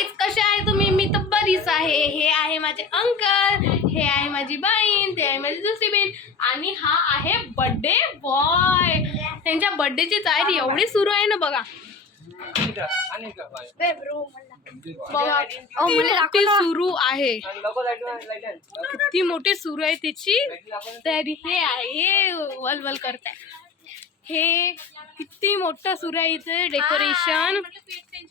Guys कसे आहे तुम्ही? मी तर बरीच आहे. हे आहे माझे अंकल हे आहे माझी बहीण ते आहे माझी दुसरी बहीण आणि हा आहे बर्थडे बॉय त्यांच्या बड्डेची तयारी एवढी सुरू आहे ना बघा. बघा सुरू आहे. किती मोठी सुरू आहे त्याची तयारी. हे आहे हे वलवल करताय. हे किती मोठं सुरू डेकोरेशन.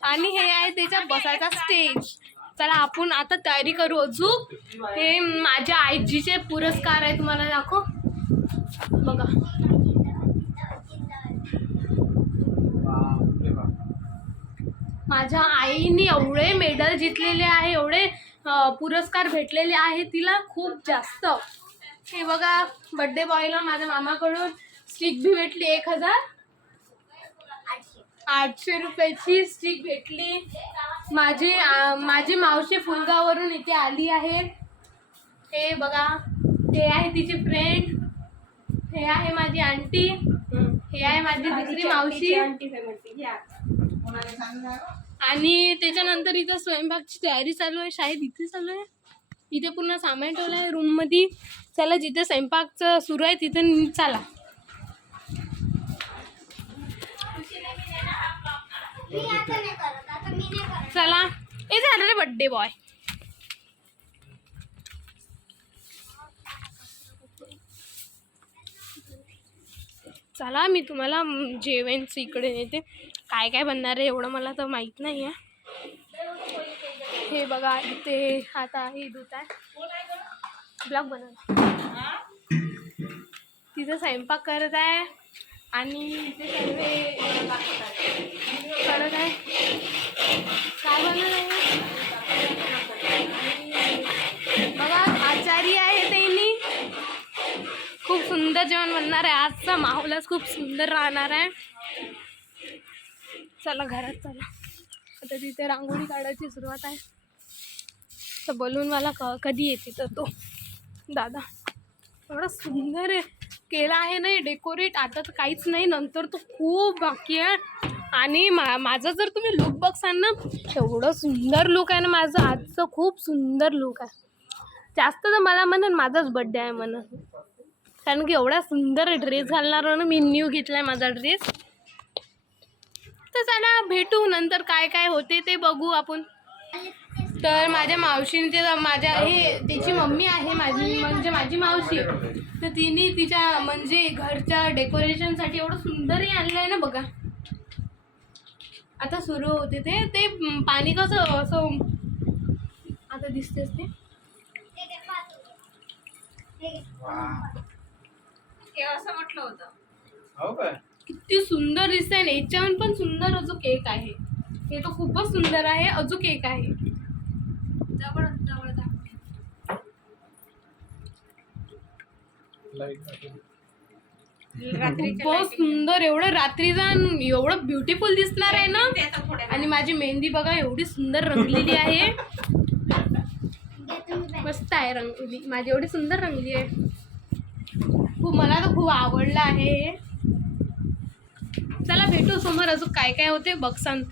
आणि हे आहे त्याच्या बसायचा स्टेज. चला आपण आता तयारी करू अजून. हे माझ्या आजीचे पुरस्कार आहे तुम्हाला दाखव. बघा. माझ्या आईने एवढे मेडल जिंकलेले आहे एवढे पुरस्कार भेटलेले आहे तिला खूप जास्त. हे बघा बड्डे बॉयला माझ्या मामाकडून. स्टिक बी भेटली एक हजार? आठशे रुपयाची स्टिक भेटली. माझी माझी मावशी फुलगावरून इथे आली आहे. हे बघा हे आहे तिची फ्रेंड हे आहे माझी आंटी. हे आहे माझी दुसरी मावशी. आणि त्याच्यानंतर इथं स्वयंपाकची तयारी चालू आहे. शाळेत इथे चालू आहे. इथे पूर्ण सामान ठेवलं आहे रूममध्ये चला जिथे स्वयंपाकचं सुरू आहे तिथे चला. चला. हे झालं रे बड्डे बॉय चला मी तुम्हाला म, जेवणचं इकडे नेते. काय काय बनणार आहे एवढं मला तर माहीत नाही आहे. हे बघा इथे आता हे दूध आहे. ब्लॉग बनवला तिथं स्वयंपाक करत आहे. आणि ते सर्व करत आहे. काय बनवलं आहे? बघा आचारी आहे त्यांनी. खूप सुंदर जेवण बनणार आहे. आजचा माहोलच खूप सुंदर राहणार आहे. चला घरात चला. आता तिथे रांगोळी काढायची सुरुवात आहे. तर बलूनवाला क कधी येते तर तो. दादा एवढं सुंदर आहे. केला आहे नाही डेकोरेट आता तर काहीच नाही नंतर तो खूप बाकी आहे. आणि मा माझं जर तुम्ही लुक बघसाल ना एवढं सुंदर लुक आहे ना माझं. आजचं खूप सुंदर लुक आहे. जास्त तर मला म्हणून माझाच बड्डे आहे म्हणून. कारण की एवढा सुंदर ड्रेस घालणार ना मी न्यू घेतलाय माझा ड्रेस तर चला भेटू नंतर काय काय होते ते बघू आपण. तर माझ्या मावशींचे माझ्या हे तिची मम्मी आहे माझी म्हणजे माझी मावशी. तर तिने तिच्या म्हणजे घरच्या डेकोरेशनसाठी एवढं सुंदरही आणलं आहे ना बघा. आता सुरू होते ते. ते पाणी कसं असं आता दिसतेच ते. असं म्हटलं होतं. हो काय किती सुंदर दिसतंय ना याच्यावर पण सुंदर अजून केक आहे. हे तर खूपच सुंदर आहे अजून केक आहे. जवळ जवळ lighting. सुंदर एवढं रात्रीचा एवढं ब्युटिफुल दिसणार आहे ना? आणि माझी मेहंदी बघा एवढी सुंदर रंगलेली आहे. मस्त आहे रंगली माझी एवढी सुंदर रंगली आहे. खूप मला तर खूप आवडलं आहे. चला भेटू समोर अजून काय काय होते बघ सांगतो